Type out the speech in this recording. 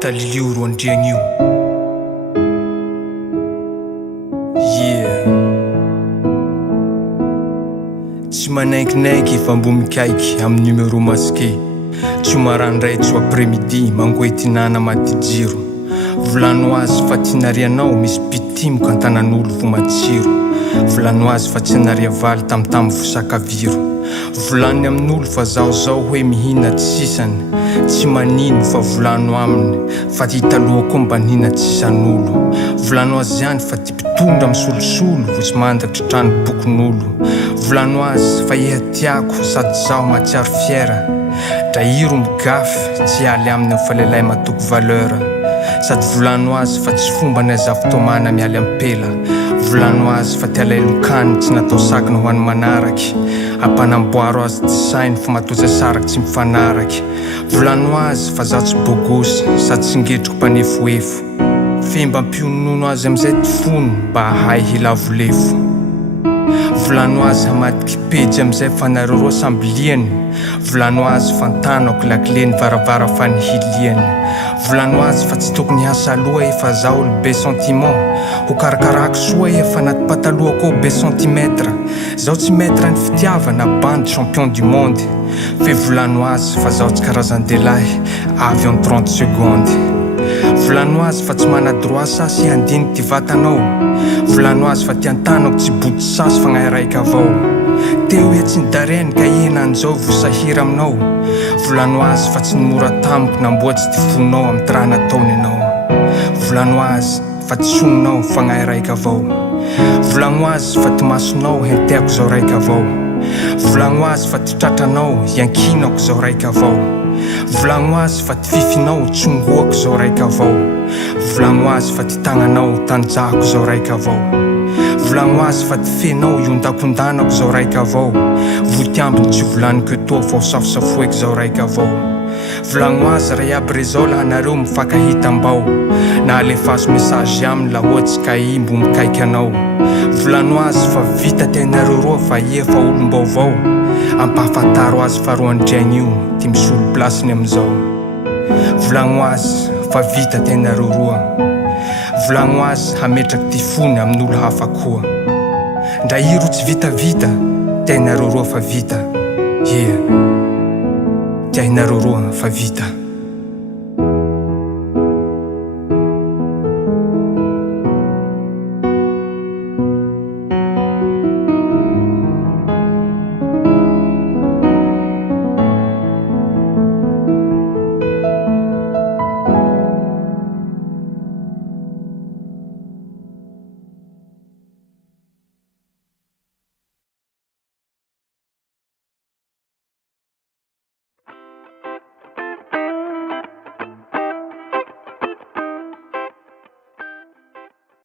Talilio ro andriagna io. Tsy manaikinaiky fa mbo mikaiky amin'ny numéro masqué. Tsy marandray tsy après-midi mangoetinana maty jiro. Volano azy fa tsy narianao misy pitimoka an-tanan'olo vo matsiro. Volano azy fa tsy naria valy tamotamo vo sakaviro. Volany amin'olo fa zao hoe mihina tsy sisany. Tsy manino fa volano aminy fa hitaloha koa mba nihina tsy sisan'olo. Volano azy ihany fa ty mpitondra misolosolo vo tsy mandatry trano bokon'olo. Volano azy fa iha tiako sady zaho matsiaro fiera. Dra iro migafy tsy aly aminy fa lelay matoko valeur. Sady volano azy fa tsy fomba ny azaftomana mialy ampela. Volano azy fa tialailokany tsy natao sakina ho any manaraky. Ampanamboaro azy tsy sainy fa matoja saraky tsy mifanaraky. Volano azy fa zaho tsy bogosy sady tsy ngetriko mpanefoefo. Femba ampionono azy amizay ty fono mba ahay hilavolefo. Volano azy hamadiky pejy amizay fa nareo roa samby liany. Volano azy fantanako lakleny varavara fa ny hiliany. Volano azy fa tsy tokony hasa aloha efa zaho olo be sentiment. Ho karakarako soa efa naty pataloha koa be centimetre. Zaho tsy maître ny fitiavana bande champion du monde. Fe volano azy fa zaho tsy karazan-delahy avy en 30 secondes. Volano azy fa tsy mana droit sasy handiny ty vatanao. Volano azy fa tiantanako tsy boty sasy fa gnahy raiky avao. Teo ia tsy nidareny ka ihenan'izao vo sahira aminao. Volano azy fa tsy nimora tamiko namboatsy ty fonao amy ty raha nataony anao. Volano azy fa tsy soninao fa gnahy raiky avao. Volano azy fa ty masonao hentiako zao raiky avao. Volano azy fa ty tratranao iankinako zao raiky avao. Volano azy fa ty fifinao tsongoako zao raiky avao. Volano azy fa ty tagnanao tanjahako zao raiky avao. Volano azy fa ty fenao iondakon-danako zao raiky avao. Votiambiny tsy volaniko etoa fa ho safosafoeky zao raiky avao. Volano azy ray aby re zao laha nareo mifankahita ambao. Na alefaso message aminy laha ohatsy ka i mbo mikaiky anao. Volano azy fa vita tenareo roa fa ia fa olom-baovao. Ampahafantaro azy fa ro andriagna io ty misolo plasiny amizao. Volano azy fa vita tenareo roa. Volano azy hametraky ty fony amin'olo hafa koa. Ndra iro tsy vitavita tenareo roa fa vita. Tiahinareo roa fa vita.